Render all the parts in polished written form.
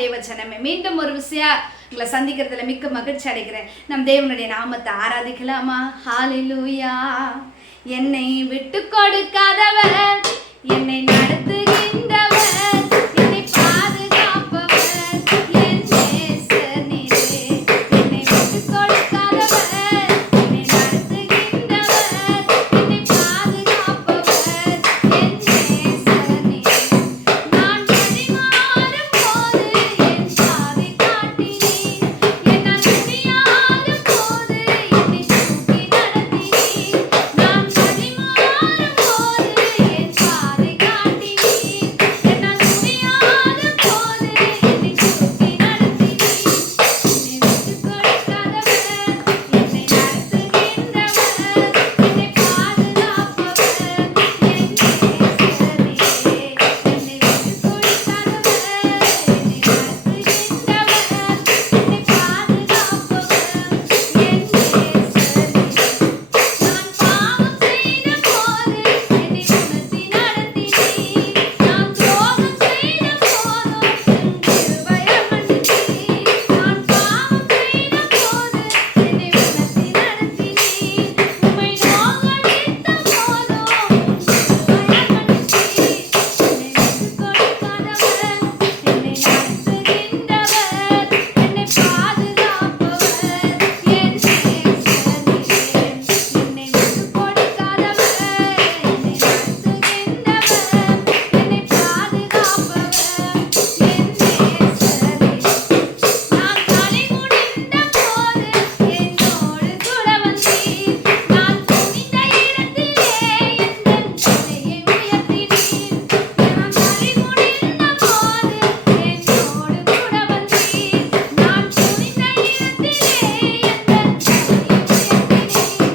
தேவச்சனமே, மீண்டும் ஒரு விஷயம் உங்களை சந்திக்கிறதுல மிக்க மகிழ்ச்சி அடைகிறேன். நம் தேவனுடைய நாமத்தை ஆராதிக்கலாமா? ஹல்லேலூயா. என்னை விட்டு கொடுக்காதவர், என்னை நடத்துகின்றவர், என்னை பாதுகாப்பவர், என் நேசர் நீரே. என்னை விட்டு கொடுக்காதவர், என்னை நடத்துகின்றவர், என்னை பாதுகாப்பவர், என் நேசர் நீரே. நான் வழிமாறும் போது என் பாதை காட்டினீர், என்னால் முடியாத போது என்னை தூக்கி நடத்தினீர். நான் வழிமாறும் போது என் பாதை காட்டினீர், என்னால் முடியாத போது என்னை தூக்கி நடத்தினீர். என்னை விட்டு கொடுக்காதவர், என்னை நடத்துகின்றவர், என்னை பாதுகாப்பவர், என் நேசர் நீரே. என்னை விட்டு கொடுக்காதவர், என்னை நடத்துகின்றவர், என்னை பாதுகாப்பவர், என் நேசர் நீரே. நான் பாவம் செய்த போது என்னை உணர்த்தி நடத்தினீர், நான் துரோகம் செய்த போதும் என் கிருபையை மன்னித்தீர். நான் பாவம் செய்த போது என்னை உணர்த்தி நடத்தினீர், உம்மை நோகடித்த போதும் உன் கிருபையை மன்னித்தீர். என்னை விட்டு கொடுக்காதவர், என்னை நடத்துகின்றவர், என்னை பாதுகாப்பவர், என் நேசர் நீரே. என்னை விட்டு கொடுக்காதவர், என்னை நடத்துகின்றவர், என்னை பாதுகாப்பவர், என் நேசர் நீரே. நான் தலை குனிந்த போது என்னோடு கூட வந்தீர், நான் குனிந்த இடத்திலே என் தலையை உயர்த்தினீர். நான் தலை குனிந்த போது என்னோடு கூட வந்தீர், நான் குனிந்த இடத்திலே என் தலையை உயர்த்தினீர்.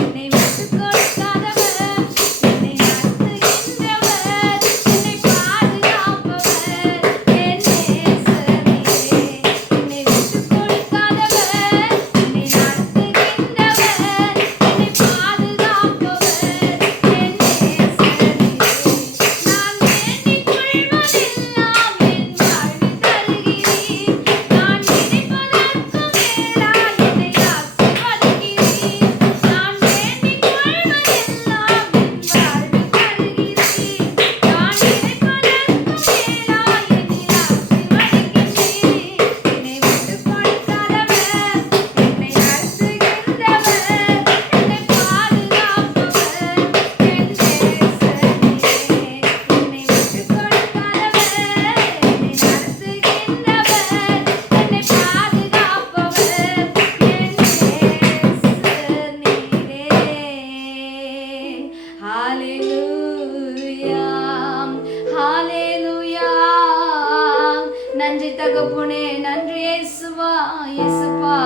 என்னை விட்டு கொடுக்காதவர், என்னை நடத்துகின்றவர், என்னை பாதுகாப்பவர், என் நேசர் நீரே. என்னை விட்டு கொடுக்காதவர், என்னை நடத்துகின்றவர், என்னை பாதுகாப்பவர், என் நேசர் நீரே. நான் வேண்டிக் கொள்வதெல்லாம் என் வாழ்வில் தருகிறீர், நான் நினைப்பதற்கு மேலாய் என்னை ஆசீர்வதிக்கிறீர். நான் வேண்டிக் கொள்வதெல்லாம் என் வாழ்வில் தருகிறீர், நான் நினைப்பதற்கு மேலாய் என்னை ஆசீர்வதிக்கிறீர். என்னை விட்டு கொடுக்காதவர், என்னை நடத்துகின்றவர், என்னை பாதுகாப்பவர், என் நேசர் நீரே. என்னை விட்டு கொடுக்காதவர், என்னை நடத்துகின்றவர், என்னை பாதுகாப்பவர், என் நேசர் நீரே. ஹல்லேலூயா, ஹல்லேலூயா. நன்றி தகப்பனே, நன்றி இயேசுவா, இயேசுப்பா.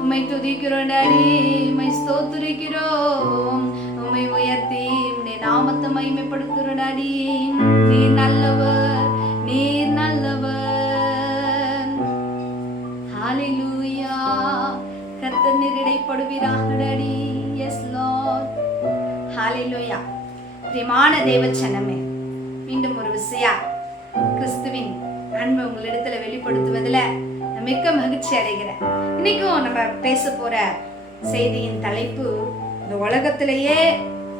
உம்மை துதிக்கிறோம் டாடி, உம்மை ஸ்தோத்திரிக்கிறோம், உம்மை உயர்த்தி உம்முடைய நாமத்தை மகிமைப்படுத்துகிறோம் டாடி. நீர் நல்லவர், நீர் நல்லவர். ஹல்லேலூயா. கர்த்தர் நீர் இடைப்படுவீராக டாடி. Yes Lord. ஹல்லேலூயா. பிரியமான தேவச்சனமே, மீண்டும் ஒரு விஷயம், கிறிஸ்துவின் அன்பை உங்களிடத்துல வெளிப்படுத்துவதில் நான் மிக்க மகிழ்ச்சி அடைகிறேன். இன்னைக்கும் நம்ம பேச போற செய்தியின் தலைப்பு, இந்த உலகத்திலேயே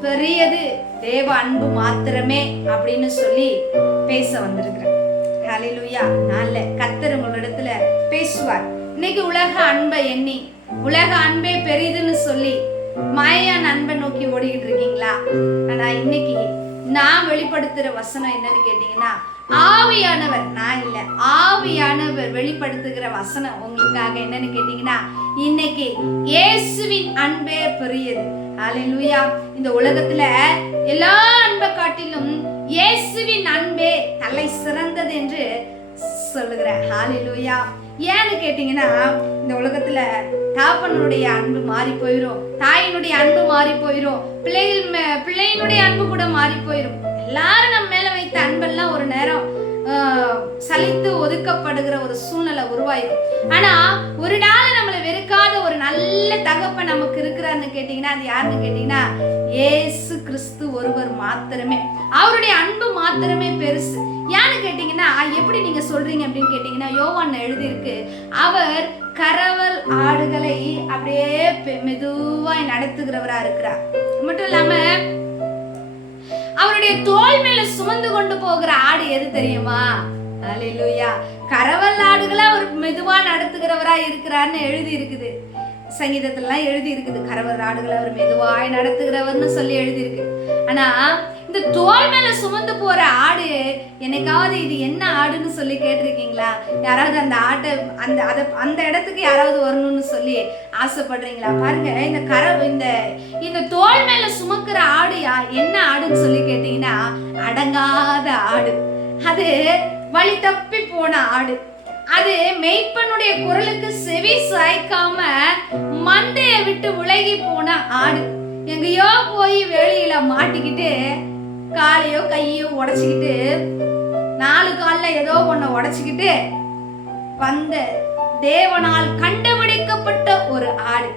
பெரியது தேவ அன்பு மாத்திரமே அப்படின்னு சொல்லி பேச வந்திருக்கிறேன். ஹல்லேலூயா. நல்ல கர்த்தர் உங்களிடத்துல பேசுவார். இன்னைக்கு உலக அன்பை எண்ணி, உலக அன்பே பெரிதுன்னு சொல்லி மாயான அன்பை நோக்கி ஓடிக்கிட்டு இருக்கீங்களா? ஆனா இன்னைக்கு நான் வெளிப்படுத்துற வசனம் என்னன்னு கேட்டீங்கன்னா, ஆவியானவர், நான் இல்ல, ஆவியானவர் வெளிப்படுத்துகிற வசனம் உங்களுக்காக என்னன்னு கேட்டீங்கன்னா, இன்னைக்கு இயேசுவின் அன்பே பெரியது. ஹல்லேலூயா. இந்த உலகத்துல எல்லா அன்பை காட்டிலும் இயேசுவின் அன்பே தலை சிறந்தது என்று சொல்லுகிறேன். ஹல்லேலூயா. ஏன்னு கேட்டீங்கன்னா, இந்த உலகத்துல தாப்பனுடைய அன்பு மாறி போயிரும், தாயினுடைய அன்பு மாறி போயிரும், பிள்ளையினுடைய அன்பு கூட மாறி போயிரும். எல்லாரும் நம்ம மேல வைத்த அன்பெல்லாம் ஒரு நேரம் சலித்து ஒதுக்கப்படுகிற ஒரு சூழ்நிலை உருவாயிடும். ஆனா ஒரு நாள் நம்மளை வெறுக்காத ஒரு நல்ல தகப்பன் நமக்கு இருக்கிறான்னு கேட்டீங்கன்னா, அது யாருன்னு கேட்டீங்கன்னா, இயேசு கிறிஸ்து ஒருவர் மாத்திரமே. அவருடைய அன்பு மாத்திரமே பெருசு. ஏன்னு கேட்டீங்கன்னா, எப்படி நீங்க சொல்றீங்க அப்படின்னு கேட்டீங்கன்னா, யோவான் எழுதியிருக்கு, அவர் கரவல் ஆடுகளை அப்படியே மெதுவாய் நடத்துகிறவரா இருக்கிறார். மட்டும் இல்லாம அவருடைய தோள் மேல சுமந்து கொண்டு போகிற ஆடு எது தெரியுமா? ஹல்லேலூயா. கரவல் ஆடுகளை அவர் மெதுவா நடத்துகிறவரா இருக்கிறார்னு எழுதி இருக்குது. சங்கீதத்துல எழுதி இருக்குது, கரவல் ஆடுகளை அவர் மெதுவாய் நடத்துகிறவர்னு சொல்லி எழுதி இருக்கு. ஆனா இந்த தோள் மேல சுமந்து போற ஆடு, என்னைக்காவது இது என்ன ஆடுன்னு சொல்லி கேட்டிருக்கீங்களா? யாராவது அந்த ஆட்டை அந்த இடத்துக்கு யாராவது வரணும்னு சொல்லி ஆசைப்படுறீங்களா? பாருங்க, இந்த தோள் மேல சுமக்கிற ஆடு என்ன ஆடுன்னு சொல்லி கேட்டீங்கன்னா, அடங்காத ஆடு. அது வழி தப்பி போன ஆடு. அது மேய்ப்பனுடைய குரலுக்கு செவி சாய்க்காம மந்தையை விட்டு விலகி போன ஆடு. எங்கேயோ போய் வேலையில மாட்டிக்கிட்டு காலையோ கையோ உடைச்சிக்கிட்டு 4 காலில் ஏதோ ஒன்ன உடைச்சிக்கிட்டு வந்த தேவனால் கண்டுபிடிக்கப்பட்ட ஒரு ஆடு.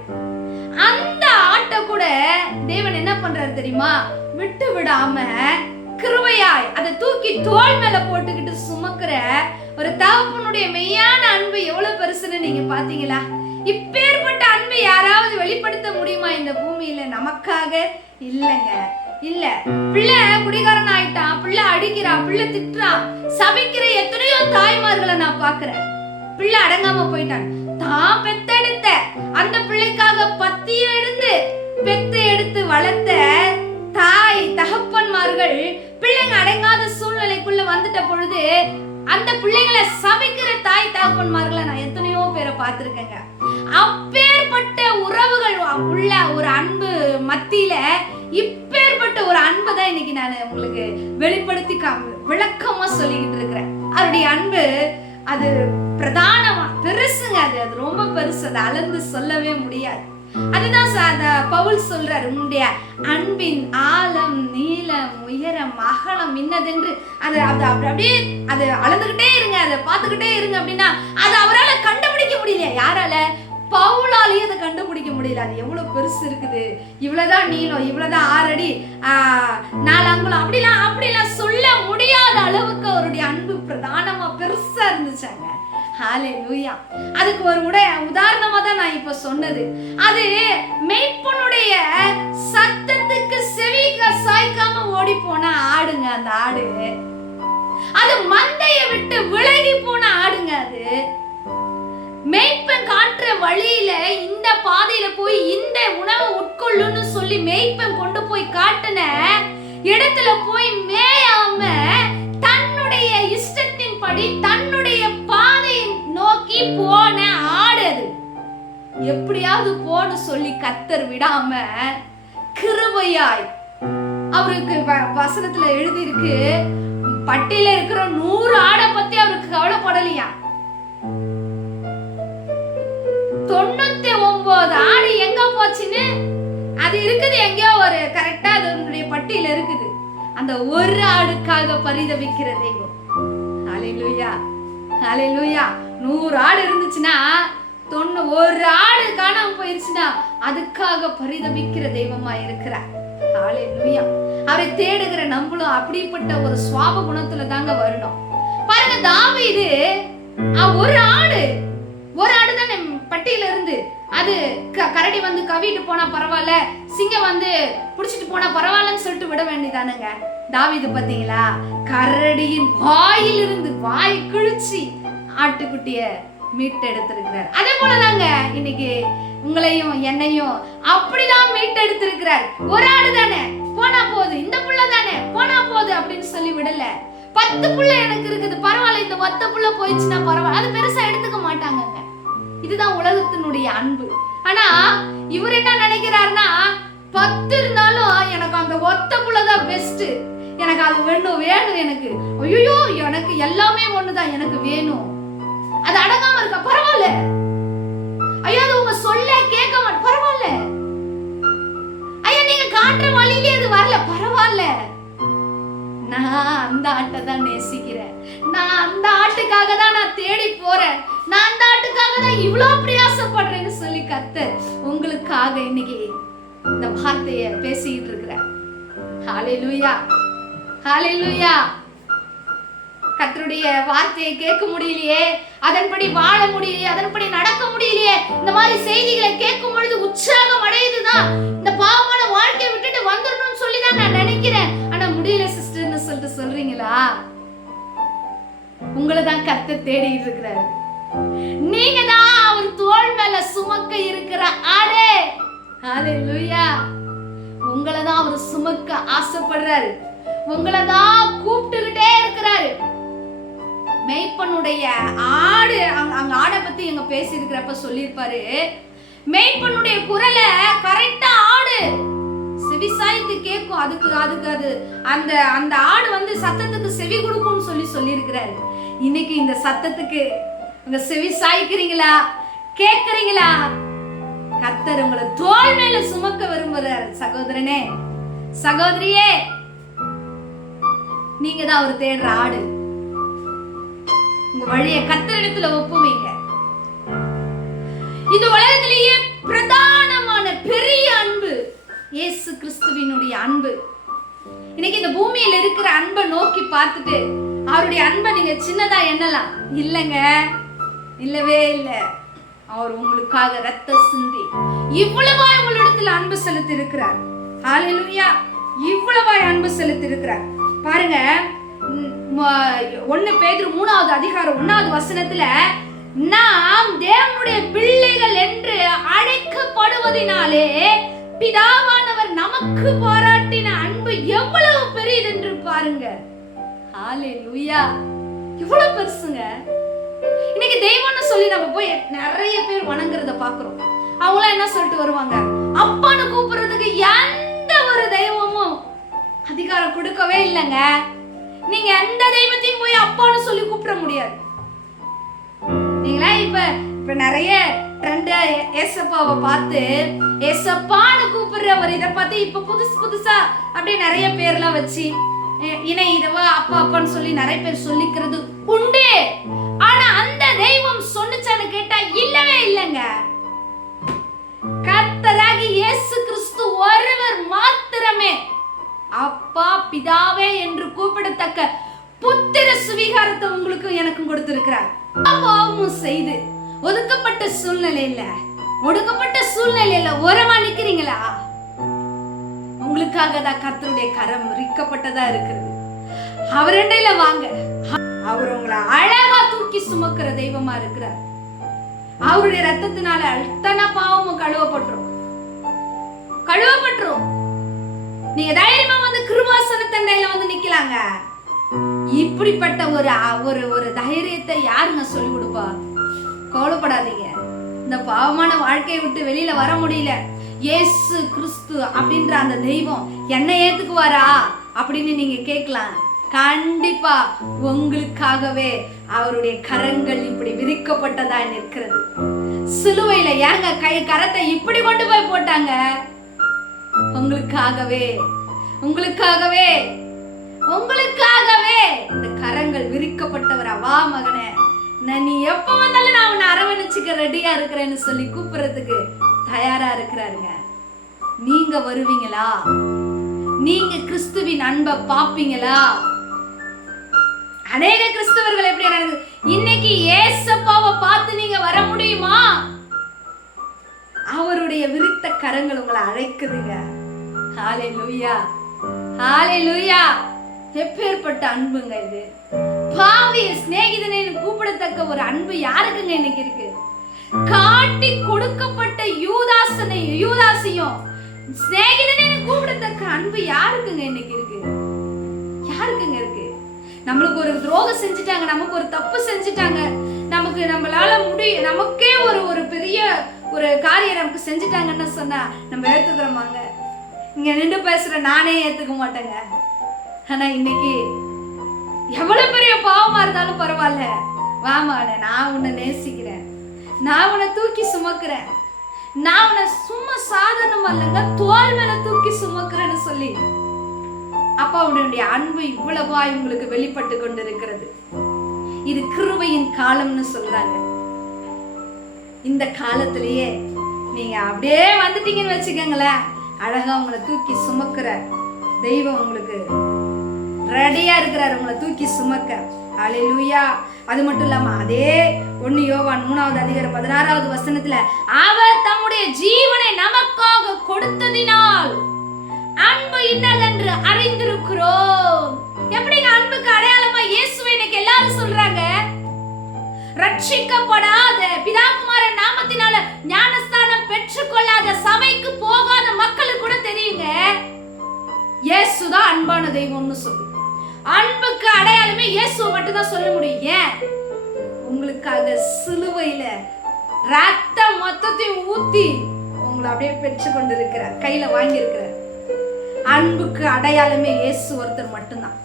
அந்த ஆட்டை கூட தேவன் என்ன பண்றாரு தெரியுமா? விட்டு விடாம கிருபையாய் அதை தூக்கி தோள் மேல போட்டுக்கிட்டு சுமக்கிற ஒரு தகப்பனுடைய மெய்யான அன்பு எவ்வளவு பெருசுன்னு நீங்க பாத்தீங்களா? இப்பேற்பட்ட அன்பை யாராவது வெளிப்படுத்த முடியுமா இந்த பூமியில? நமக்காக இல்லங்க, இல்ல. பிள்ளை குடிகாரன் ஆயிட்டான், பிள்ளை அடிக்கிறான், பிள்ளை திட்டுறான், சபிக்கிற எத்தனையோ தாய்மார்களை நான் பாக்குறேன். பிள்ளை அடங்காம போயிட்டான். தான் பெத்தெடுத்த அந்த பிள்ளைக்காக பத்தியம் எடுத்து வளர்த்த தாய் தகப்பன்மார்கள் பிள்ளைங்க அடங்காத சூழ்நிலைக்குள்ள வந்துட்ட பொழுது அந்த பிள்ளைகளை சபிக்கிற தாய் தகப்பன்மார்களை நான் எத்தனையோ பேரை பார்த்திருக்கேங்க. அப்பேற்பட்ட உறவுகள் உள்ள ஒரு அன்பு மத்தியில இப்பேற்பட்ட ஒரு அன்பை தான் இன்னைக்கு நான் உங்களுக்கு வெளிப்படுத்தி விளக்கமா சொல்லிக்கிட்டு இருக்கிறேன். அவருடைய அன்பு அது பிரதானமா பெருசுங்க. அது ரொம்ப பெருசு, அதை அளந்து சொல்லவே முடியாது. அதுதான் பவுல் சொல்றாரு, உன்னுடைய அன்பின் ஆழம் நீளம் உயரம் அகலம் இன்னதென்று அதை அப்படியே அதை அளந்துகிட்டே இருங்க, அதை பார்த்துக்கிட்டே இருங்க அப்படின்னா அது அவரால் கண்டுபிடிக்க முடியல. யாரால? பவுலாலேயே அதை கண்டுபிடிக்க முடியல. அது எவ்வளவு பெருசு இருக்குது, இவ்வளவுதான் நீளம், இவ்வளவுதான் 6 அடி 4 அங்குலம், அப்படிலாம் சொல்ல முடியாத அளவுக்கு அவருடைய அன்பு பிரதானமா பெருசா இருந்துச்சாங்க. ஹல்லேலூயா. அதுக்கு ஒரு உதாரணமா தான் நான் இப்ப சொன்னது. அது மேய்ப்பனுடைய சத்தத்துக்கு செவி சாய்க்காம ஓடி போன ஆடுங்க. அந்த ஆடு அது மந்தையை விட்டு விலகி போன ஆடுங்க. அது மேய்ப்பன் காட்டுற வழியில இந்த பாதையில போய் இந்த உணவை உட்கொள்ளுன்னு சொல்லி மேய்ப்பன் கொண்டு போய் காட்டின இடத்துல போய் மேயாம தன்னுடைய இஷ்டத்தின்படி தன்னுடைய பாதையை நோக்கி போன ஆடு. அது எப்படியாவது போன்னு சொல்லி கர்த்தர் விடாம கிருபையாய் அவருக்கு வசனத்துல எழுதி இருக்கு, பட்டியல இருக்கிற 100 ஆடை பத்தி அவருக்கு கவலைப்படலையா. 99 ஆடு எங்க போச்சுன்னு அது இருக்குது, எங்கேயோ ஒரு கரெக்டா அதனுடைய பட்டியல இருக்குது. அந்த ஒரு ஆடுக்காக பரிதபிக்கிற தெய்வம். ஹல்லேலூயா, ஹல்லேலூயா. 100 ஆடு இருந்துச்சுன்னா 1 ஆடு காணாம போயிருச்சுன்னா அதுக்காக பரிதபிக்கிற தெய்வமா இருக்கிறார். ஹல்லேலூயா. அவரை தேடுகிற நம்மளும் அப்படிப்பட்ட ஒரு சுவாப குணத்துல தாங்க வரணும். பாருங்க, தாவீது ஒரு ஆடு தானே பட்டியல இருந்து, அது கரடி வந்து கவிட்டு போனா பரவாயில்ல, சிங்கம் வந்து புடிச்சிட்டு போனா பரவாயில்லன்னு சொல்லிட்டு விட வேண்டியதானுங்க. தாவீது பாத்தீங்களா, கரடியின் வாயிலிருந்து வாய் கிழிச்சு ஆட்டுக்குட்டிய மீட்டெடுத்திருக்கிறார். அதே போலதாங்க இன்னைக்கு உங்களையும் என்னையும் அப்படிதான் மீட்டெடுத்திருக்கிறார். ஒரு ஆடு தானே போனா போகுது, இந்த புள்ள தானே போனா போகுது அப்படின்னு சொல்லி விடல. 10 புள்ள எனக்கு இருக்குது பரவாயில்ல, இந்த 10 புள்ள போயிடுச்சுன்னா பரவாயில்ல, அது பெருசா எடுத்துக்க மாட்டாங்க. இதுதான் உலகத்தினுடைய அன்பு. ஆனா இவர் என்ன நினைக்கிறாருன்னா, 10 இருந்தாலும் எனக்கு அந்த ஒத்த புள்ளதான் பெஸ்ட், எனக்கு அது வேணும் எனக்கு, ஐயோ எனக்கு எல்லாமே ஒண்ணுதான் எனக்கு வேணும், அது அடங்காம இருக்க பரவாயில்ல, ஐயோ அது உங்க சொல்ல கேட்க மாட்டேன் பரவாயில்ல, ஐயா நீங்க காட்டுற வழியிலே அது வரல பரவாயில்ல, நான் அந்த ஆட்டை தான் நேசிக்கிறேன், நான் அந்த ஆட்டுக்காக தான் நான் தேடி போறேன், நான் அந்த ஆட்டுக்காக தான் இவ்வளவு பிரயாசப்படுறேன்னு சொல்லி கர்த்தர் உங்களுக்காக இன்னைக்கு இந்த வார்த்தையை பேசிட்டு இருக்கிறேன். ஹல்லேலூயா, ஹல்லேலூயா. கர்த்தருடைய வார்த்தையை கேட்க முடியலையே, அதன்படி வாழ முடியலையே, அதன்படி நடக்க முடியலையே, இந்த மாதிரி செய்திகளை கேட்கும் பொழுது உற்சாகம் அடையுதுதான், இந்த பாவமான வாழ்க்கையை விட்டுட்டு வந்துடணும்னு சொல்லிதான் நான் நினைக்கிறேன், ஆனா முடியல சிஸ்டர்னு சொல்லிட்டு சொல்றீங்களா? உங்களை தான் கர்த்தர் தேடிட்டு இருக்கிறாரு. நீங்க தான் அவர் தோள் மேல சுமக்க இருக்கிற ஆளே. ஹalleluya. உங்களை தான் அவர் சுமக்க ஆசைப்படுறாரு. உங்களை தான் கூப்பிட்டுக்கிட்டே இருக்கிறாரு. மேய்ப்பனுடைய ஆடு, அங்க ஆடை பத்தி எங்க பேசி இருக்கிறப்ப சொல்லியிருப்பாரு, மேய்ப்பனுடைய குரலை கரெக்டா ஆடு செவிசாய்த்து கேட்கும். அதுக்கு அது அந்த அந்த ஆடு வந்து சத்தத்துக்கு செவி கொடுக்கும்னு சொல்லி இருக்கிறாரு. இன்னைக்கு இந்த சத்தத்துக்கு உங்க செவி சாய்க்கிறீங்களா? கேட்கறீங்களா? கர்த்தர் உங்களை தோள் மேல சுமக்க விரும்புறார். சகோதரனே, சகோதரியே, நீங்க தான் அவர் தேடுற ஆடு. உங்க வழியை கர்த்தரிடத்துல ஒப்புவீங்க. இது உலகத்திலேயே பிரதானமான பெரிய அன்பு இயேசு கிறிஸ்துவினுடைய அன்பு. இன்னைக்கு இந்த பூமியில இருக்கிற அன்பை நோக்கி பார்த்துட்டு அவருடைய அன்பை நீங்க சின்னதா எண்ணலாம். இல்லங்க, இல்லவே இல்லை. அவர் உங்களுக்காக ரத்த சிந்தி இவ்வளவாய் உங்களிடத்தில் அன்பு செலுத்தி இருக்கிறார். ஹalleluya. இவ்வளவாய் அன்பு செலுத்தி இருக்கிறார். பாருங்க, 1 பேதுரு 3வது அதிகாரம் 1வது வசனத்துல, நாம் தேவனுடைய பிள்ளைகள் என்று அழைக்கப்படுவதினாலே பிதாவானவர் நமக்கு பாராட்டின அன்பு எவ்வளவு பெரியது என்று பாருங்க. ஹalleluya. இவ்வளவு பெருசுங்க. இன்னைக்கு தெய்வம்னு சொல்லி நம்ம போய் நிறைய பேர் வணங்குறத பாக்குறோம். அவங்களாம் என்ன சொல்லிட்டு வருவாங்க, அப்பான்னு கூப்பிடுறதுக்கு எந்த ஒரு தெய்வமும் அதிகாரம் கொடுக்கவே இல்லைங்க. நீங்க எந்த தெய்வத்தையும் போய் அப்பான்னு சொல்லி கூப்பிட முடியாது. நீங்களா இப்ப நிறைய ட்ரெண்ட் ஏசப்பாவை பார்த்து ஏசப்பான்னு கூப்பிடுறவர் இதை பார்த்து இப்ப புதுசா அப்படியே நிறைய பேர்லாம் வச்சு இணை இதவா அப்பா அப்பான்னு சொல்லி நிறைய பேர் சொல்லிக்கிறது உண்டு. ஆனா அந்த தெய்வம் சொன்னுச்சான்னு கேட்டா இல்லவே இல்லைங்க. கர்த்தராகி இயேசு கிறிஸ்து ஒருவர் மாத்திரமே அப்பா பிதாவே என்று கூப்பிடத்தக்க புத்திர சுவீகாரத்தை உங்களுக்கு எனக்கும் கொடுத்திருக்கிறார். பாவமும் செய்து ஒதுக்கப்பட்ட ஒடுக்கப்பட்ட சூழ்நிலையில ஓரமா நிக்கிறீங்களா? உங்களுக்காக தான் கர்த்தருடைய கரம் விரிக்கப்பட்டதா இருக்கிறது. அவரண்டையில வாங்க. அவர் உங்களை அழகா தூக்கி சுமக்கிற தெய்வமா இருக்கிறார். அவருடைய ரத்தத்தினால அத்தனை பாவமும் கழுவப்பட்டுரும். நீங்க தைரியமா வந்து கிருபாசன தண்டையில வந்து நிக்கலாங்க. இப்படிப்பட்ட ஒரு தைரியத்தை யாருங்க சொல்லி கொடுப்பா? கவலைப்படாதீங்க. இந்த பாவமான வாழ்க்கையை விட்டு வெளியில வர முடியல, இயேசு கிறிஸ்து அப்படின்ற அந்த தெய்வம் என்ன ஏத்துக்குவாரா அப்படின்னு நீங்க கேட்கலாம். கண்டிப்பா உங்களுக்காகவே அவருடைய கரங்கள் இப்படி விரிக்கப்பட்டதா நிற்கிறது. சிலுவையில ஏங்க கரத்தை இப்படி கொண்டு போய் போட்டாங்க? உங்களுக்காகவே இந்த கரங்கள் விரிக்கப்பட்டவரா. வா மகனே, நீ எப்ப வந்தாலும் நான் உன்னை அரவணைச்சுக்க ரெடியா இருக்கிறேன்னு சொல்லி கூப்பிடுறதுக்கு தயாரா இருக்கிறாருங்க. நீங்க வருவீங்களா? நீங்க கிறிஸ்துவின் அன்பை பாப்பீங்களா? அநேக கிறிஸ்தவர்கள் எப்படி நடக்குது, இன்னைக்கு ஏசப்பாவை பார்த்து நீங்க வர முடியுமா? அவருடைய விரித்த கரங்கள் உங்களை அழைக்குதுங்க. ஹalleluya, ஹalleluya. எப்பேற்பட்ட அன்புங்க இது! பாவி சிநேகிதனை கூப்பிடத்தக்க ஒரு அன்பு யாருக்குங்க இன்னைக்கு இருக்கு? காட்டி கொடுக்கப்பட்ட யூதாசையும் சிநேகிதனை கூப்பிடத்தக்க அன்பு யாருக்குங்க இன்னைக்கு இருக்கு? யாருக்குங்க இருக்கு? நம்மளுக்கு ஒரு துரோகம் செஞ்சுட்டாங்க, நமக்கு ஒரு தப்பு செஞ்சுட்டாங்க, நம்மளால நமக்கே ஒரு பெரிய ஒரு காரியம் நமக்கு செஞ்சுட்டாங்கன்னு சொன்னா நம்ம ஏத்துக்கிறோமாங்க? இங்க நின்று பேசுற நானே ஏத்துக்க மாட்டேங்க. ஆனா இன்னைக்கு எவ்வளவு பெரிய பாவமா இருந்தாலும் பரவாயில்ல, வாமான நான் உன்னை நேசிக்கிறேன், நான் உன்னை தூக்கி சுமக்கிறேன், நான் உன்னை சும்மா சாதாரணமா இல்லைங்க தோள் மேல தூக்கி சுமக்கிறேன்னு சொல்லி அப்பாவுடைய அன்பு இவ்வளவா உங்களுக்கு வெளிப்பட்டு கொண்டு இருக்கிறது. இது கிருபையின் காலம்னு சொல்றாங்க. இந்த காலத்திலேயே நீங்க அப்படியே வந்துட்டீங்கன்னு வச்சுக்கோங்களேன், அழகா உங்களை தூக்கி சுமக்கிற தெய்வம் உங்களுக்கு ரெடியா இருக்கிறார் உங்களை தூக்கி சுமக்க. ஹல்லேலூயா. அது மட்டும் இல்லாம அதே 1 யோவான் 3வது அதிகாரம் 16வது வசனத்துல அவர் தம்முடைய ஜீவனை நமக்காக கொடுத்ததினால் அன்பு இன்னதென்று அறிந்திருக்கிறோம். எப்படிங்க அன்புக்கு அடையாளமா இயேசுவை இன்னைக்கு எல்லாரும் சொல்றாங்க? ரட்சிக்கப்படாத பிதாகுமாரன் நாமத்தினால ஞானஸ்தானம் பெற்றுக்கொள்ளாத சபைக்கு போகாத மக்களுக்கு கூட தெரியுங்க இயேசுதான் அன்பான தெய்வம்னு சொல்லு. அன்புக்கு அடையாளமே இயேசுவை மட்டும் தான் சொல்ல முடியும். ஏன்? உங்களுக்காக சிலுவையில ரத்தம் மொத்தத்தையும் ஊத்தி உங்களை அப்படியே பெற்று கொண்டு இருக்கிறார், கையில வாங்கி இருக்கிறார். அன்புக்கு அடையாளமே இயேசு ஒருத்தர் மட்டும்தான்.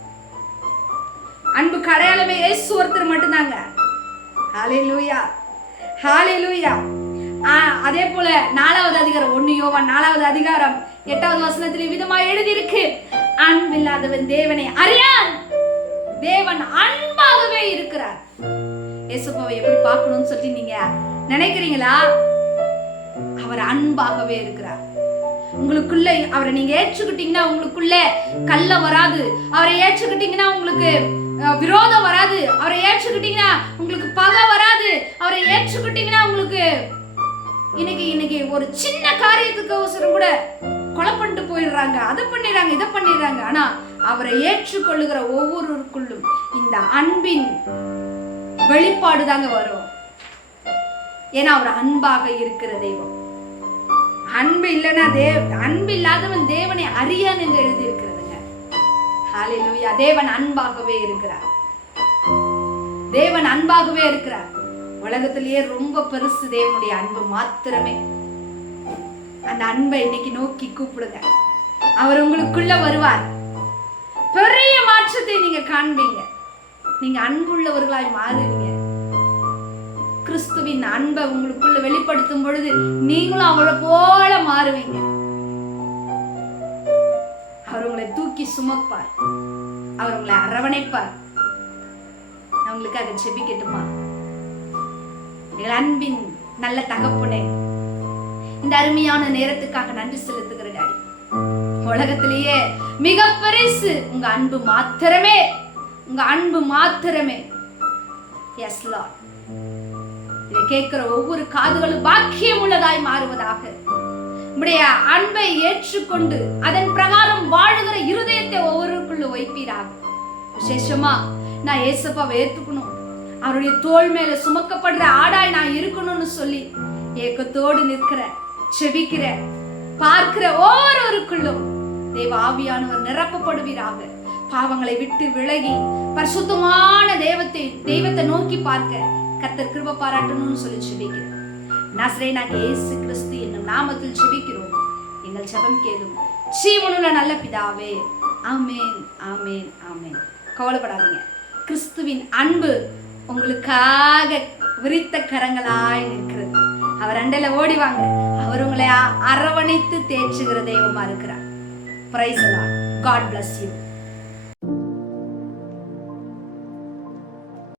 அன்புக்கு அடையாளமே இயேசு ஒருத்தர் மட்டும்தாங்க. ஹல்லேலூயா, ஹல்லேலூயா. அதே போல 4வது அதிகாரம் 1 யோவான் 4வது அதிகாரம் 8வது வசனத்தில் விதமா எழுதியிருக்கு, அன்பில்லாதவன் தேவனை அறியான், தேவன் அன்பாகவே இருக்கிறார். இயேசுவை எப்படி பார்க்கணும்னு சொல்லி நீங்க நினைக்கிறீங்களா? அவர் அன்பாகவே இருக்கிறார். உங்களுக்குள்ள அவரை நீங்க ஏற்றுக்கிட்டீங்கன்னா உங்களுக்குள்ள கள்ளம் வராது. அவரை ஏற்றுக்கிட்டீங்கன்னா உங்களுக்கு விரோதம் வராது. அவரை ஏற்றுக்கிட்டீங்கன்னா உங்களுக்கு பகை வராது. அவரை ஏற்றுக்கிட்டீங்கன்னா உங்களுக்கு இன்னைக்கு ஒரு சின்ன காரியத்துக்கு அவசரம் கூட கொலை பண்ணிட்டு போயிடுறாங்க, அதை பண்ணிடுறாங்க, இதை பண்ணிடுறாங்க. ஆனா அவரை ஏற்றுக்கொள்ளுகிற ஒவ்வொருவருக்குள்ளும் இந்த அன்பின் வெளிப்பாடு தாங்க வரும். ஏன்னா அவர் அன்பாக இருக்கிற தெய்வம். அன்பு இல்லைன்னா அன்பு இல்லாதவன் தேவனை அறியான் என்று எழுதி இருக்கிறதுங்க. ஹல்லேலூயா. தேவன் அன்பாகவே இருக்கிறார். தேவன் அன்பாகவே இருக்கிறார். உலகத்திலேயே ரொம்ப பெருசு தேவனுடைய அன்பு மாத்திரமே. அந்த அன்பை இன்னைக்கு நோக்கி கூப்பிடுங்க. அவர் உங்களுக்குள்ள வருவார். பெரிய மாற்றத்தை நீங்க காண்பீங்க. நீங்க அன்புள்ளவர்களாய் மாறுவீங்க. கிறிஸ்துவின் அன்பை உங்களுக்குள்ள வெளிப்படுத்தும் பொழுது நீங்களும் அவளை போல மாறுவீங்க. அவர் உங்களை தூக்கி சுமப்பார். அவர் உங்களை அரவணைப்பார். நான் உங்களுக்காக ஜெபிக்கட்டுமா? அன்பின் நல்ல தகப்பனே, இந்த அருமையான நேரத்துக்காக நன்றி செலுத்துகிற டாடி. உலகத்திலேயே மிக பெருசு உங்க அன்பு மாத்திரமே. உங்க அன்பு மாத்திரமே. Yes lord. இதை கேட்கிற ஒவ்வொரு காதுகளும் பாக்கியம் உள்ளதாய் மாறுவதாக. உம்முடைய அன்பை ஏற்றுக்கொண்டு அதன் பிரகாரம் வாழுகிற இருதயத்தை ஒவ்வொருக்குள்ள வைப்பீராக. விசேஷமா நான் ஏசப்பாவை ஏத்துக்கணும், அவருடைய தோள் மேல சுமக்கப்படுற ஆடாய் நான் இருக்கணும்னு சொல்லி ஏக்கத்தோடு நிற்கிற, செபிக்கிற, பார்க்கிற ஒவ்வொருவருக்குள்ளும் தேவ ஆவியானவர் நிரப்பப்படுவீராக. பாவங்களை விட்டு விலகி பரிசுத்தமான தெய்வத்தை நோக்கி பார்க்க கர்த்தர் கிருபை பாராட்டணும்னு சொல்லி செபிக்கிறேன். நசரேயனாகிய இயேசு கிறிஸ்து என்னும் நாமத்தில் செபிக்கிறோம். எங்கள் ஜெபம் கேளும் ஜீவனுள்ள நல்ல பிதாவே. ஆமென், ஆமென், ஆமென். கவலைப்படாதீங்க. கிறிஸ்துவின் அன்பு உங்களுக்காக விரித்த கரங்களாய் நிற்கிறது. அவர் அண்டையில ஓடிவாங்க. அவர் உங்களை அரவணைத்து தேற்றுகிற தெய்வமா இருக்கிறார். Praise the Lord. God bless you.